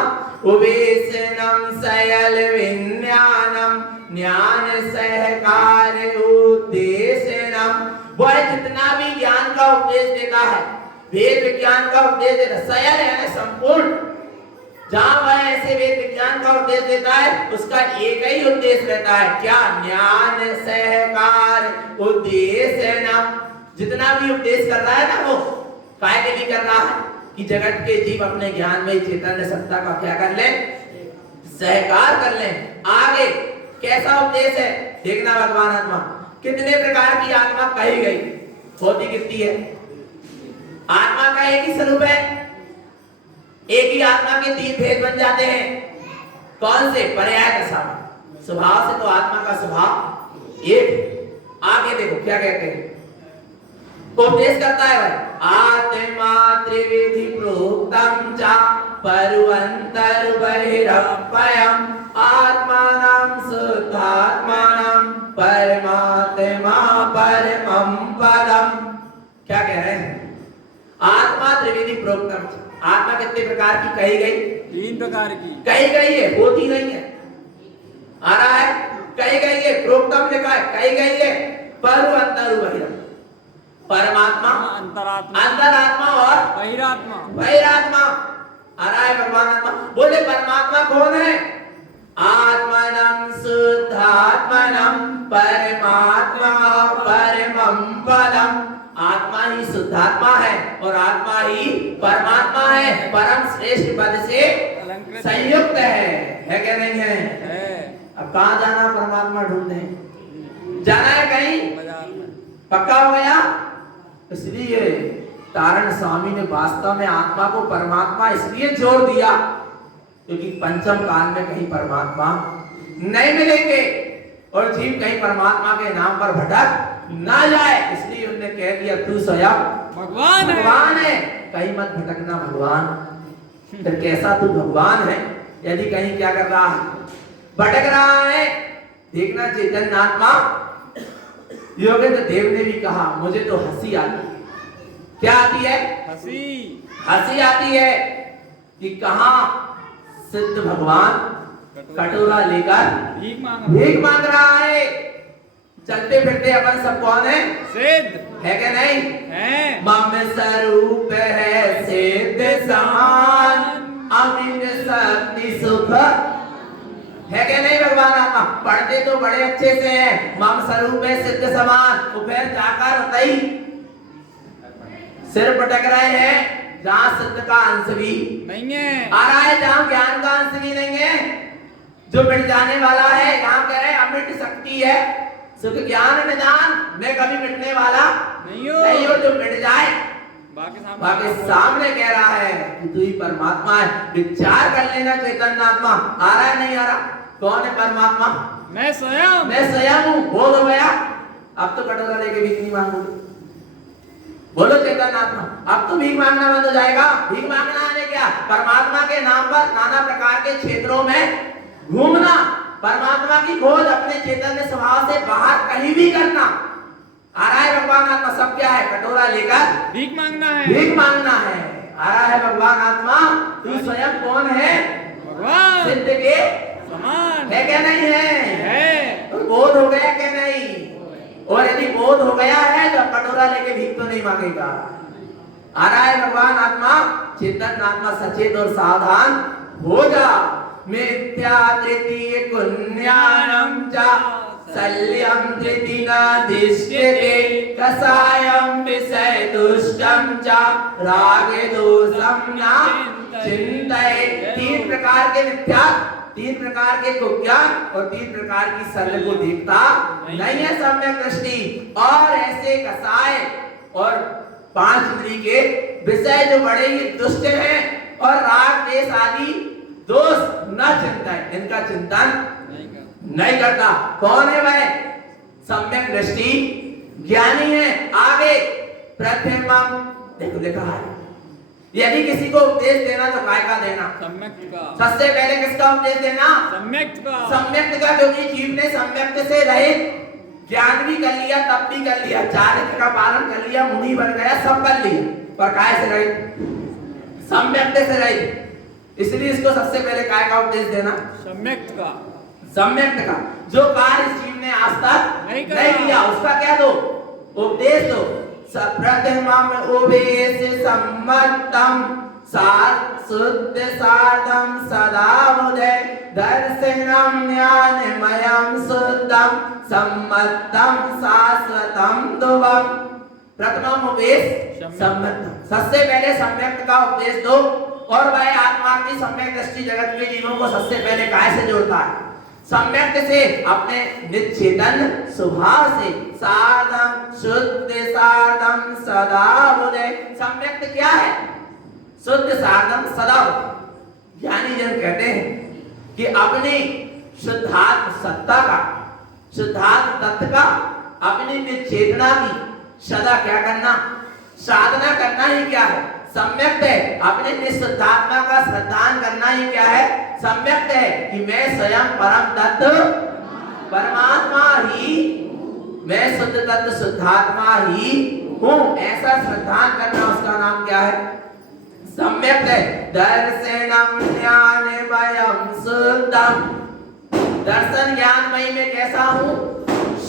उवेशनम सयल विज्ञानम ज्ञान सहकार उद्देशनम, वह जितना भी ज्ञान का उपदेश देता है, वेद विज्ञान का उपदेश देता है, सयल है संपूर्ण, जहां वह ऐसे वेद विज्ञान का उपदेश देता है उसका एक ही उद्देश्य रहता है। क्या? ज्ञान सहकार उद्देशनम। जितना भी उपदेश कर रहा है ना, वो काय के लिए कर रहा है? कि जगत के जीव अपने ज्ञान में चैतन्य सत्ता का क्या कर ले? सहकार कर ले। आगे कैसा उपदेश है देखना भगवान आत्मा। कितने प्रकार की आत्मा कही गई? होती कितनी है? आत्मा का एक ही स्वरूप है, एक ही आत्मा के 3 भेद बन जाते हैं। कौन से? पर्याय दशा में। स्वभाव से तो आत्मा का स्वभाव एक। आगे देखो क्या कहते हैं, उपदेश करता है भाई। आत्मा त्रिविधि प्रोक्तम चा परवंतर बहिरप्ययम आत्मानं शुद्धात्मानं परमात्मा परमं पदम। क्या कह रहे हैं? आत्मा त्रिविधि प्रोक्तम, आत्मा कितने प्रकार की कही गई? 3 प्रकार की कही गई है, होती नहीं है। आ रहा है कही गई है, प्रोक्तम लिखा है, कही गई है। परु अंतरु बहिरम, परमात्मा, अंतरात्मा, अंतरात्मा और बहिरात्मा। बहिरात्मा। आ रहा है भगवान आत्मा। बोले परमात्मा कौन है? आत्मनं शुद्धात्मनं परमात्मा परमं पदम। आत्मा ही शुद्धात्मा है और आत्मा ही परमात्मा है, परम श्रेष्ठ पद से संयुक्त है क्या नहीं है? अब कहाँ जाना? परमात्मा ढूंढने जाना है कहीं? पक्का हो गया। इसलिए तारण स्वामी ने वास्तव में आत्मा को परमात्मा इसलिए जोड़ दिया क्योंकि पंचम काल में कहीं परमात्मा नहीं मिलेंगे और जीव कहीं परमात्मा के नाम पर भटक ना जाए, इसलिए उन्होंने कह दिया तू स्वयं भगवान है। भगवान है, कहीं मत भटकना भगवान। फिर कैसा तू भगवान है यदि कहीं क्या कर रहा है, भटक रहा है। देखना चैतन्य आत्मा योगेंद्र देव ने भी कहा मुझे तो हंसी आती है। क्या आती है? हंसी। हंसी आती है कि कहां सिद्ध भगवान कटोरा लेकर भीख मांग रहा है। चलते फिरते अपन सब कौन है? सिद्ध है क्या नहीं है। मम स्वरूप है सिद्ध समान, अमित शक्ति सुख है क्या नहीं। भगवान आत्मा पढ़ते तो बड़े अच्छे से हैं, मम स्वरूप है सिद्ध समान, तो फिर जाकर होता ही सिर पटक रहे हैं जहां सिद्ध का अंश भी नहीं है, आ रहा है, जहां ज्ञान का अंश भी नहीं है, जो मिट जाने वाला है। यहाँ कह रहे अमिट शक्ति है, सुख ज्ञान निदान में कभी मिटने वाला नहीं हो, जो मिट जाए। बाकी सामने कह रहा है कि तू ही परमात्मा है। विचार कर लेना चैतन्य आत्मा, आ रहा है नहीं आ रहा? कौन है परमात्मा? मैं स्वयं हूँ। बोल हो गया। अब तो कटोरा लेके भीख नहीं मांगोगे। बोलो चैतन्य आत्मा, अब तो भीख मांगना बंद हो जाएगा। भीख मांगना है क्या? परमात्मा के नाम पर नाना प्रकार के क्षेत्रों में घूमना, परमात्मा की खोज अपने चैतन्य स्वभाव से बाहर कहीं भी करना। आ रहा है भगवान आत्मा, सब क्या है? कटोरा लेकर भीख मांगना है, भीख मांगना है। आ रहा है भगवान आत्मा, तू स्वयं कौन है? भगवान सिद्ध के समान है क्या नहीं है? है। तो बोध हो गया क्या नहीं? और यदि बोध हो गया है तो कटोरा लेके भीख तो नहीं मांगेगा। आ रहा है भगवान आत्मा, चेतन आत्मा सचेत और सावधान हो जा। मिथ्या तृतीय कुन्यानम चा शल्यम तृतीना दिश्यते कसायम विषय दुष्टम चा रागे दोषम न चिंतये। तीन प्रकार के मिथ्या, तीन प्रकार के कुज्ञान और तीन प्रकार की शल्य को देखता नहीं है सम्यक दृष्टि। और ऐसे कसाय और पांच इंद्रिय के विषय जो बड़े ही दुष्ट हैं और राग द्वेष आदि दोष न चिंता है, इनका चिंतन नहीं करता। कौन है वह? सम्यक दृष्टि ज्ञानी है। आगे प्रथमम देखो लिखा है, यदि किसी को उपदेश देना तो काय का देना? सम्यक का। सबसे पहले किसका उपदेश देना? सम्यक का। सम्यक का, क्योंकि जीव ने सम्यक से रहित ज्ञान भी कर लिया, तप भी कर लिया, चारित्र का पालन कर लिया, मुनि बन गया, सब कर लिया, पर काय से रहित? सम्यक से रहित। इसलिए इसको सबसे पहले काय का उपदेश देना? सम्यक का। सम्यक का। जो कार्य इस जीव ने आज तक नहीं किया उसका क्या दो? उपदेश दो। प्रथमम उपदेश सम्मतम सार शुद्ध सार्धम सदा मुदे दर्शनम ज्ञानमयम शुद्धम सम्मतम शाश्वतम दुवम। प्रथमम उपदेश सम्मतम, सबसे पहले सम्यक का उपदेश दो। और वह आत्मा की सम्यक दृष्टि जगत के जीवों को सबसे पहले काय से जोड़ता है? सम्यक से, अपने निश्चेतन स्वभाव से। सार्धम शुद्ध सार्धम सदा मुदे। सम्यक क्या है? शुद्ध सार्धम सदा। ज्ञानी जन कहते हैं कि अपनी शुद्धात्म सत्ता का, शुद्धात्म तत्व का, अपनी निश्चेतना की सदा क्या करना? साधना करना ही क्या है? सम्यक है। अपने निश्चेतात्मा का श्रद्धान करना ही क्या है? सम्यक है कि मैं स्वयं परम तत्व परमात्मा ही, मैं शुद्ध तत्व शुद्धात्मा ही हूँ, ऐसा श्रद्धान करना, उसका नाम क्या है? सम्यक है। दर्शनम ज्ञानमयम शुद्धम, दर्शन ज्ञानमय में कैसा हूँ?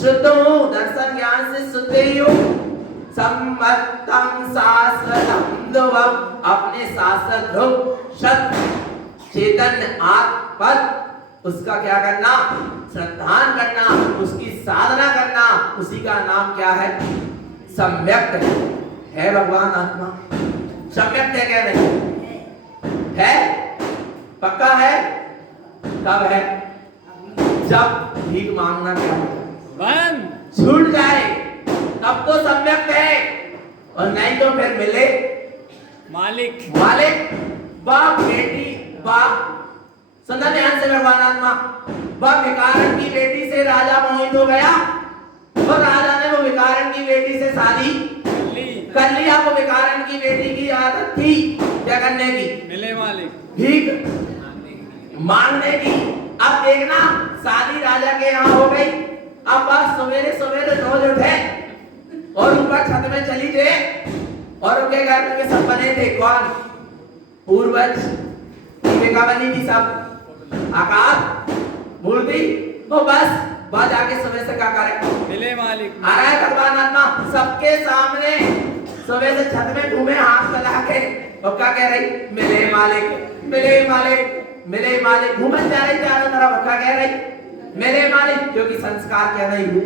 शुद्ध हूँ, दर्शन ज्ञान से शुद्ध ही हूँ। सम्मतम शाश्वतम ध्रुवम, अपने शाश्वत ध्रुव सत्य चेतन आत्मपद उसका क्या करना? श्रद्धान करना, उसकी साधना करना, उसी का नाम क्या है? सम्यक है। भगवान आत्मा सम्यक है क्या नहीं है? पक्का है? कब है? जब भीख मांगना क्या बंद छूट जाए तब तो सम्यक है, और नहीं तो फिर मिले मालिक। बाप बेटी, बाप सुना ध्यान से भगवान आत्मा, वह विकारन की बेटी से राजा मोहित हो गया और राजा ने वो विकारन की बेटी से शादी कर लिया वो विकारण की बेटी की आदत थी क्या करने की? मिले मालिक। भीख मांगने की। अब देखना शादी राजा के यहाँ हो गई। अब बस सवेरे सवेरे रोज उठे और ऊपर छत में चली गए और उनके घर में सब बने थे कौन? पूर्वज दीपिका बनी थी सब आकाश मूर्ति। तो बस बाद आके समय से क्या करे? मिले मालिक। आ रहा है भगवान आत्मा सबके सामने सुबह से छत में घूमे हाथ फैला के और क्या कह रही? मिले मालिक मिले मालिक मिले मालिक। घूमन जा रही चारों तरफ क्या कह रही? मिले मालिक। क्योंकि संस्कार क्या नहीं हुए,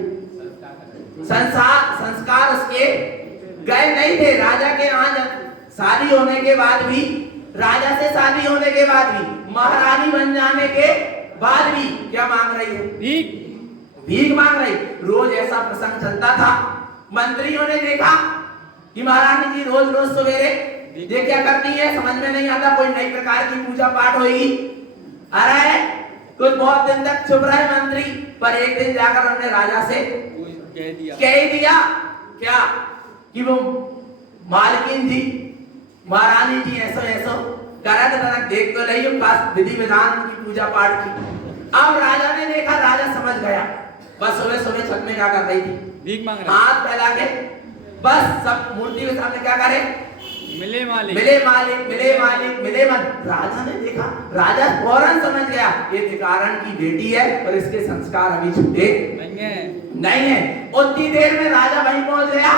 संस्कार उसके गए नहीं थे। राजा के यहाँ शादी होने के बाद भी, राजा से शादी होने के बाद भी, महारानी बन जाने के बाद भी क्या मांग रही है? भीख। भीख मांग रही। रोज ऐसा प्रसंग चलता था। मंत्रियों ने देखा कि महारानी जी रोज रोज सवेरे ये क्या करती है, समझ में नहीं आता। कोई नई प्रकार की पूजा पाठ होगी। आ रहा है कुछ बहुत दिन तक चुप रहे मंत्री, पर एक दिन जाकर उन्होंने राजा से कह दिया क्या कि वो मालकिन जी महारानी जी ऐसा ऐसा करत तनक देख तो रही पास विधि विधान की पूजा पाठ की। अब राजा ने देखा, राजा समझ गया। बस सुबह सुबह छत में क्या कर रही थी? भीख मांग रही। हाथ फैला के बस सब मूर्ति के सामने क्या करे? मिले मालिक मिले मालिक मिले मालिक मिले मालिक। राजा ने देखा, राजा फौरन समझ गया ये भिखारण की बेटी है और इसके संस्कार अभी छूटे नहीं है। उतनी देर में राजा वहीं पहुंच गया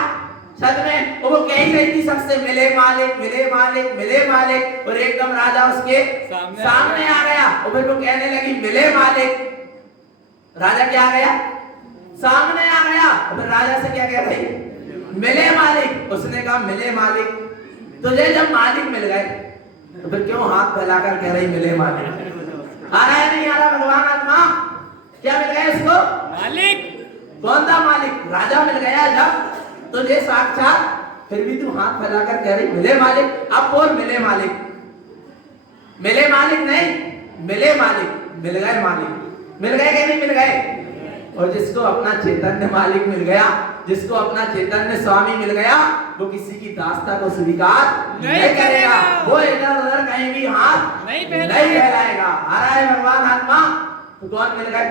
छत में और वो कह ही रही थी सबसे मिले मालिक मिले मालिक मिले मालिक। और एकदम राजा उसके सामने आ गया और फिर वो कहने लगी मिले मालिक। राजा क्या आ गया? सामने आ गया और फिर राजा से क्या कह रही? मिले मालिक। उसने कहा मिले मालिक। तुझे जब मालिक मिल गए तो फिर क्यों हाथ फैलाकर कह रही मिले मालिक? आ रहा है नहीं आ रहा? भगवान आत्मा क्या मिल गया इसको? मालिक। कौन था मालिक? राजा मिल गया जब तुझे साक्षात, फिर भी तू हाथ फैलाकर कह रही मिले मालिक। अब बोल मिले मालिक। मिले मालिक नहीं, मिले मालिक। मिल गए मालिक। मिल गए कि नहीं मिल गए? और जिसको अपना चैतन्य मालिक मिल गया, जिसको अपना चैतन्य स्वामी मिल गया, वो किसी की दास्ता को स्वीकार नहीं करेगा। वो इधर उधर कहीं भी हाथ नहीं फैलाएगा। आ रहा है भगवान आत्मा। तो कौन मिल गए?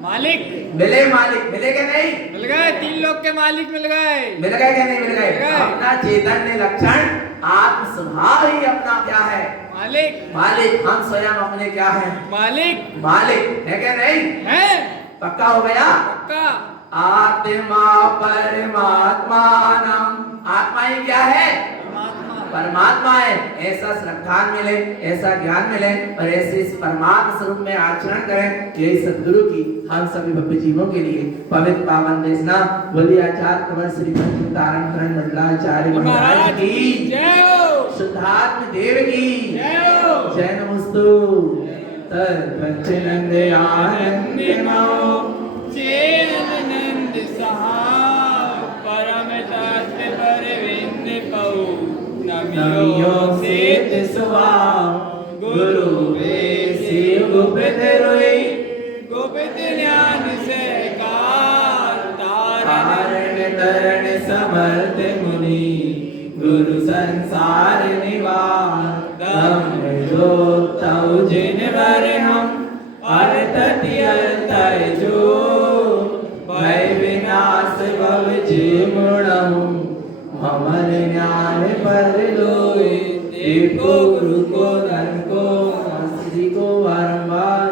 मालिक। मिले मालिक। मिले के नहीं? मिल गए। 3 लोग के मालिक मिल गए। मिल गए कि नहीं मिल गए? अपना चैतन्य लक्षण आत्म स्वभाव ही अपना क्या है? मालिक। मालिक। हम स्वयं अपने क्या है? मालिक। मालिक है कि नहीं है? पक्का हो गया? पक्का। आत्मा परमात्मा नाम। आत्मा ही क्या है? परमात्मा है। ऐसा श्रद्धान मिले, ऐसा ज्ञान मिले और ऐसे इस परमात्मा स्वरूप में आचरण करें। यही सद्गुरु की हम सभी भक्त जीवों के लिए पवित्र पावन देशना। बोलिए आचार्य कमल श्री तारण करण मंडलाचार्य महाराज की जय हो। शुद्धात्म देव की जय हो। जय नमस्तु। तत्वचनंद आनंद नमो चेनंद सहाय परम तत्व परविंद पौ नमियो सेत सुवा गुरु वे शिव गुप्त रोई गुप्त ज्ञान से तारण तरण समर्थ मुनि गुरु संसार निवार धम्म जो तव जिन वर हम अर्थति अर्थय जो भय विनाश भव जे मुड़हु ममन ज्ञान पर लोय देव को गुरु को धन को श्री को बारंबार